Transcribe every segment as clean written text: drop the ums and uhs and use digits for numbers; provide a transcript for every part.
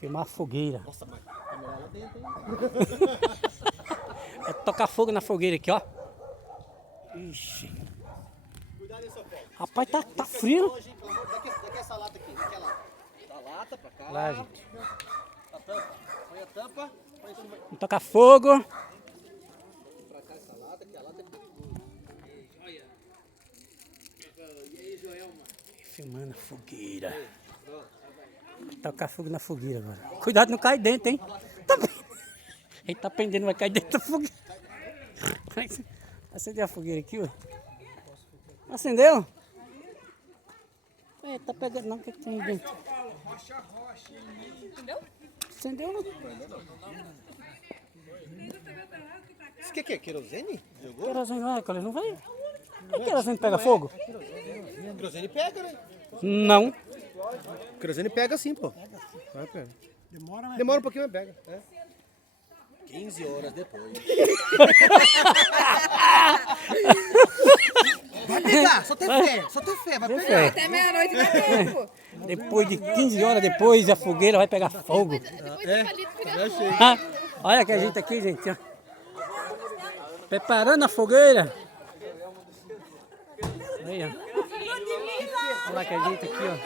Filmar a fogueira. Nossa, mas tá melhor lá dentro, hein? É tocar fogo na fogueira aqui, ó. Ixi. Cuidado aí, seu Paulo. Rapaz, tá frio. Hoje, pelo amor, daqui essa lata aqui, daqui a lata. Da lata pra cá. Lá, gente. A tampa. Põe a tampa. Põe em cima. Vamos tocar fogo. Pra cá essa lata, aqui a lata aqui. Olha. E aí, Joelma? Filmando a fogueira. Tocar fogo na fogueira agora. Cuidado, não cai dentro, hein? Ele tá prendendo, vai cair dentro da fogueira. Acendeu a fogueira aqui, ó. Acendeu? É, tá pegando não, o que tem aí dentro? Acendeu não? Isso que é? Querosene? Jogou? Querosene vai, Colis, não vai? É querosene pega fogo? Querosene pega, né? Não. Querosene pega sim, pô. Vai, pega. Demora um pouquinho, mas pega. É. 15 horas depois. Vai pegar, só ter fé, vai pegar. Até meia-noite dá tempo. Depois de 15 horas depois, a fogueira vai pegar fogo. Eu achei. Ah, olha que a gente aqui, gente, ó. Preparando a fogueira. Aí, ó. Olha lá que a gente aqui, ó.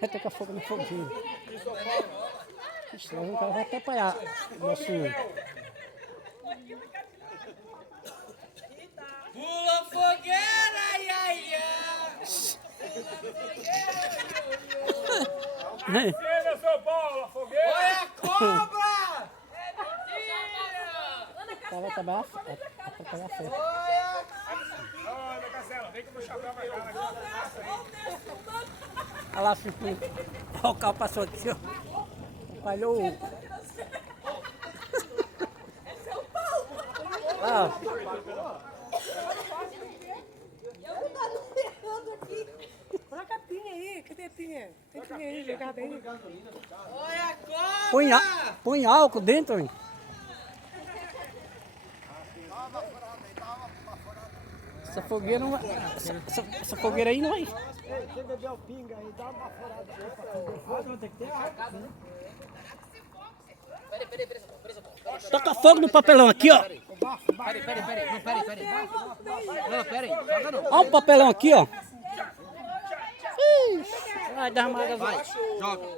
Vai tocar fogo na fogueira. Ixi, o cara vai atrapalhar o nosso... Pula fogueira, ai, Chega, São Paulo, a fogueira! Olha a cobra! O cara vai atrapalhar a festa. Olha, Cacela, vem que o meu chapéu vai dar na Olha lá, Fico. Olha o carro passou aqui, ó. Falhou o... Ah, Olha a capinha aí, cadê a pinha? Tem pinha aí, jogada aí. Olha a cobra! põe álcool dentro, hein? Essa fogueira não vai... Essa fogueira aí não vai... Você bebeu pinga aí, dá uma furada aí pra fazer fogo. Tem que ter água, né? Toca fogo no papelão aqui, ó. Peraí. Não, peraí. Joga não. Olha o papelão aqui, ó. Vai dar uma... Vai, joga.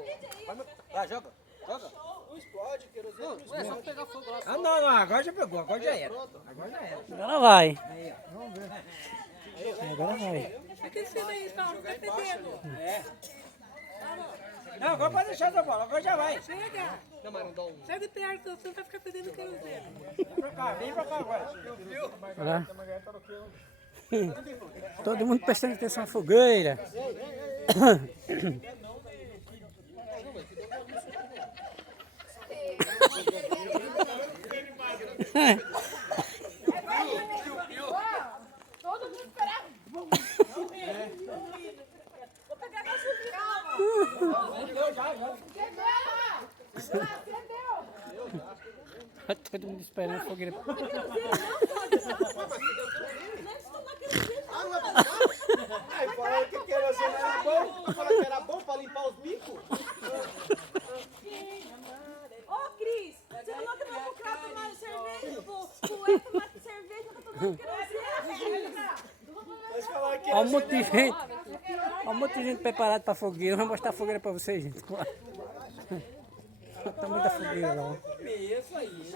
Vai, joga. Não explode, querosene. Não é só pegar fogo lá. Ah, não, agora já pegou, agora já era. Agora vai. Agora vai. Aquecendo aí, Paulo, tá fedendo. Não, agora pode deixar essa bola, agora já vai. Chega, Não, mas não dá um... sai de perto, você não vai ficar fedendo querosene. Vem pra cá agora. Olha lá. Todo mundo prestando atenção na fogueira. Todo mundo esperava. Vou pegar gasolina. Todo mundo esperando a fogueira. Aí falou que querosene era bom. Falou que era bom pra limpar os bicos. Ô, Cris, você falou que não vou tomar cerveja, vou tomar cerveja, eu tô tomando querosene. Olha um monte de gente. Olha um monte de gente preparada para fogueira. Vou mostrar a fogueira para vocês, gente. Tá muita fogueira lá. Ó. Isso aí.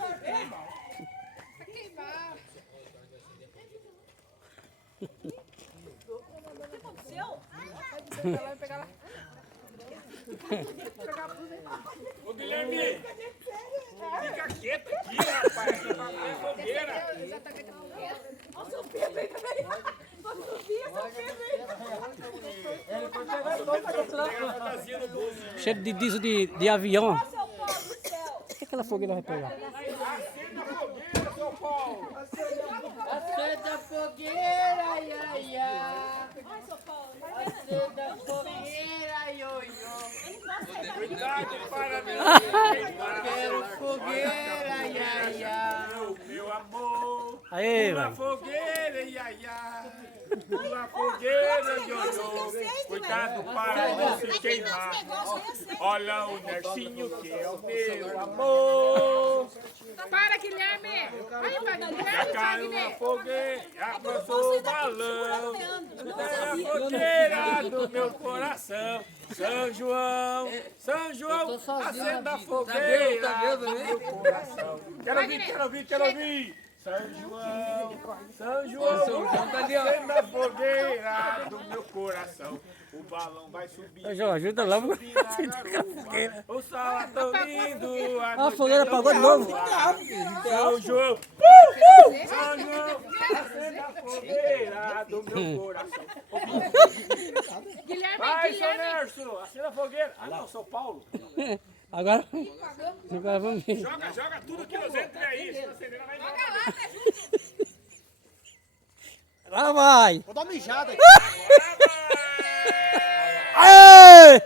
Ô, Guilherme, fica quieto aqui, rapaz. Aqui pra ver a fogueira. Olha o seu Pedro aí também. Ô, Sofia, seu Pedro aí. Fantasia no bolso. Cheiro de diesel de avião. Ô, seu povo do céu. O que aquela fogueira vai pegar? Acenda a fogueira, São Paulo. Acenda a fogueira, ai, ai. Ai, seu Paulo. Acenda a fogueira, ioiô. Cuidado para meu Quero fogueira, ai, ai. meu amor. Aí, Uma vai. fogueira. fogueira, ia, ia. Pula fogueira, ioiô. Cuidado para não se queimar. Olha o Nercinho que é o meu amor. Para, Guilherme! Vai, Guilherme! Já caiu uma fogueira, já passou o balão. É a fogueira do meu coração. São João, acenda a fogueira do meu coração. Quero ouvir. São João, acenda a fogueira do meu coração. O balão vai subir. Ô, João, ajuda lá, vou acender aquela fogueira. O sol é tão lindo. A fogueira apagou de novo. São João, São João, acenda a fogueira do meu coração. Vai, São Nerso, acenda a fogueira. Ah, não, São Paulo. Agora vamos ver. Joga tudo que nos entre aí. Se não acender, não vai embora. Lá vai. Vou dar uma mijada aqui. Aê!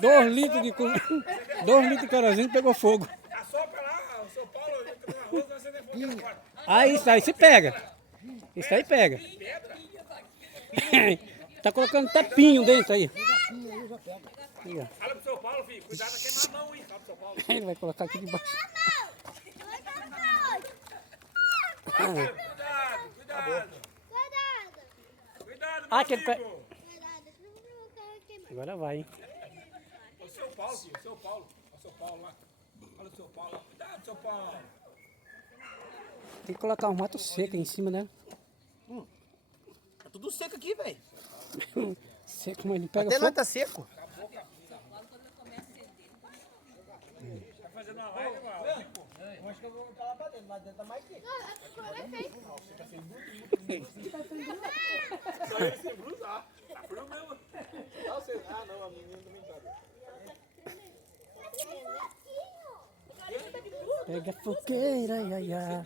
2 litros de 2 litros de querosene pegou fogo. Assopra lá, o São Paulo, entra no arroz, vai acender fogueira agora. Ah, isso aí se pega. Isso aí pega. Tá colocando até pinho dentro aí. Fala pro São Paulo, filho. Cuidado a queimar a mão, hein? Fala pro São Paulo. Ele vai colocar aqui debaixo. Cuidado, Ah, meu que ele pega. amigo. Agora vai, hein? O São Paulo, filho. O São Paulo. O São Paulo lá. Olha o São Paulo lá. Cuidado, São Paulo. Tem que colocar um mato seco em cima, né? Tá tudo seco aqui, velho. Seco, mas ele pega Até lá fogo. tá seco. Tá fazendo uma live, mano. Eu acho que eu vou botar lá pra dentro, lá dentro tá mais quente. Só ele sem blusa. Tá frio mesmo. Ah, não, a menina também tá. Pega a fogueira, ai, ai, ai.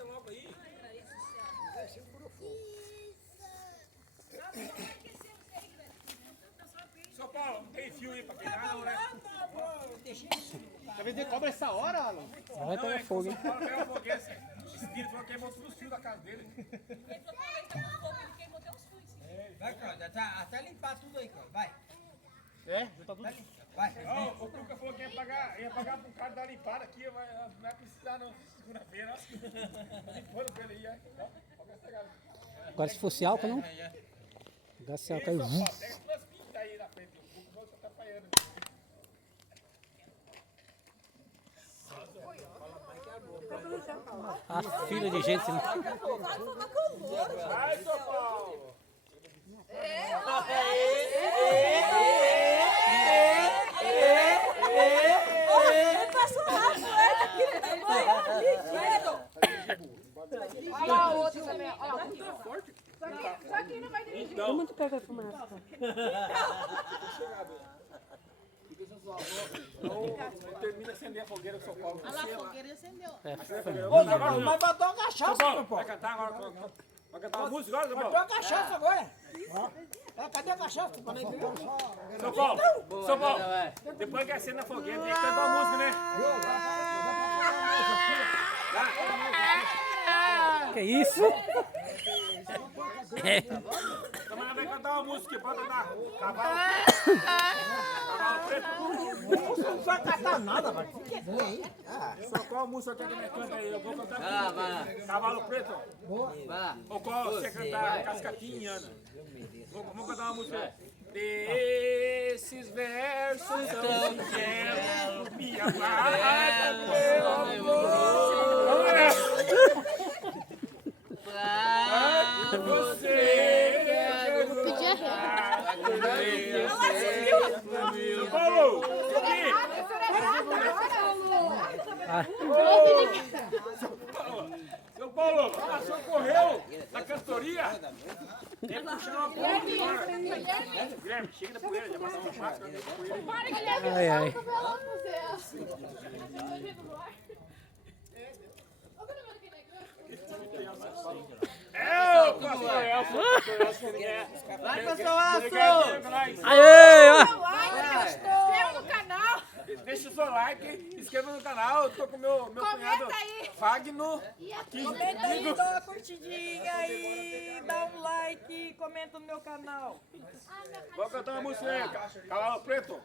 São Paulo, não tem fio aí pra queimar, não, né? Tá vendo cobra essa hora, Alan? Vai pegar fogo, hein? São Paulo pega fogueira. Esse espírito falou que queimou todos os fios da casa dele. Vai, Cláudio, até limpar tudo aí, Cláudio. Vai. É, já tá tudo. Vai. Ó, o Cuca falou que ia pagar pro cara dar limpada aqui, mas não vai precisar não, segunda-feira, ó. Limpando pra ele aí, ó. Olha essa galera. Agora se fosse álcool, não? Agora se álcool aí. São Paulo, pega as duas pintas aí na frente, o Cuca só tá atrapalhando. A fila de gente. Né? Vai, São Paulo! Ele passou rápido, ele aqui, né? Olha lá o outro também, ó. Só que não vai dirigir. Como tu pega a fumaça? Termina de acender a fogueira do São Paulo. Olha lá, a fogueira acendeu. Mas botou uma cachaça, São meu Paulo, pô. vai cantar agora? Vai cantar uma música agora, São Botou Paulo? uma cachaça agora. Cadê a cachaça? Pra nem ver. São Paulo, São Paulo. Depois que acende a fogueira, tem que cantar uma música, né? Que isso? Camarada vai cantar uma música, pode cantar. Cavalo preto. Não vai catar nada, mano. Fica aí. Só qual música que você canta aí? Eu vou cantar. Cavalo preto. Ou qual você cantar? Cascatinha, Ana. Vamos cantar uma música. Desses versos tão singelos, me amarga, meu amor. Pra você, São Paulo, São Paulo, a senhora correu na cantoria. É puxar uma ponte agora. Guilherme, chega da poeira, já passou uma máscara. Ai, ai. É, o pastor Elcio. Vai, pastor Aço! Aê, ó. Inscreva no canal. Deixa o seu like, inscreva no canal. Eu tô com meu cunhado aí. Fagno. Comenta aí, dá uma curtidinha aí, dá um like, comenta no meu canal. Vou cantar uma música. Cavalo Preto.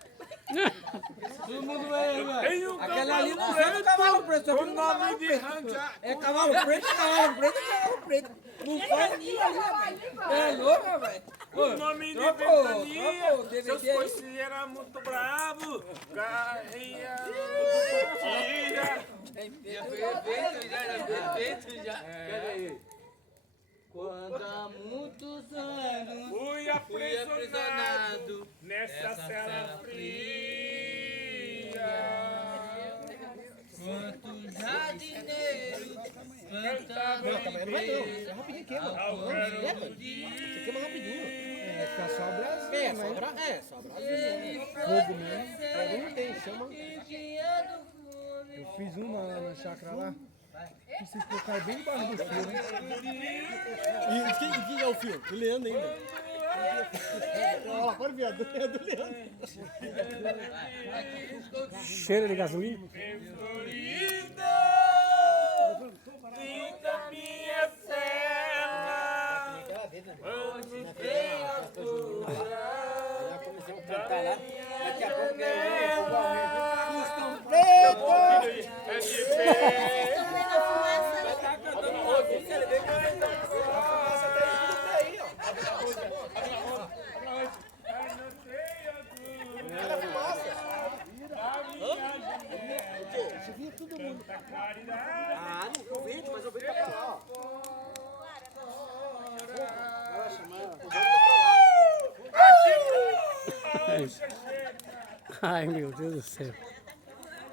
Todo mundo vai, vai. Tem um Aquela ali não cavalo é cavalo preto, preto. só O que nome de Ranja. é cavalo preto, cavalo preto, cavalo preto. Não faz ali, velho. É louco, velho. O nome de troca Ventania. o DVD Seus aí. coices era muito bravo. Carrinha. Tira. Perfeito já. Quando há muitos anos Fui fui aprisionado aprisionado nessa cela fria. quantos jardineiros cantavam Não, não vai não. Isso é rapidinho queima. Ao Não, claro queima. do Isso dia. queima rapidinho. Vai ficar só o Brasil. É, só Brasil. Fogo mesmo. Não tem, chama. Eu fiz uma na chácara lá. Que vocês colocaram bem debaixo do fio, né? E quem é o fio? Do Leandro ainda. Olha lá, pode ver, é do Leandro. Cheiro de gasolina. Florida, linda minha cela. Vamos ter a tua. Já começamos a cantar lá. Daqui a pouco é o Preto! É de pé. Ah, não, eu vejo, mas eu vejo pra lá, ó. Ai, meu Deus do céu.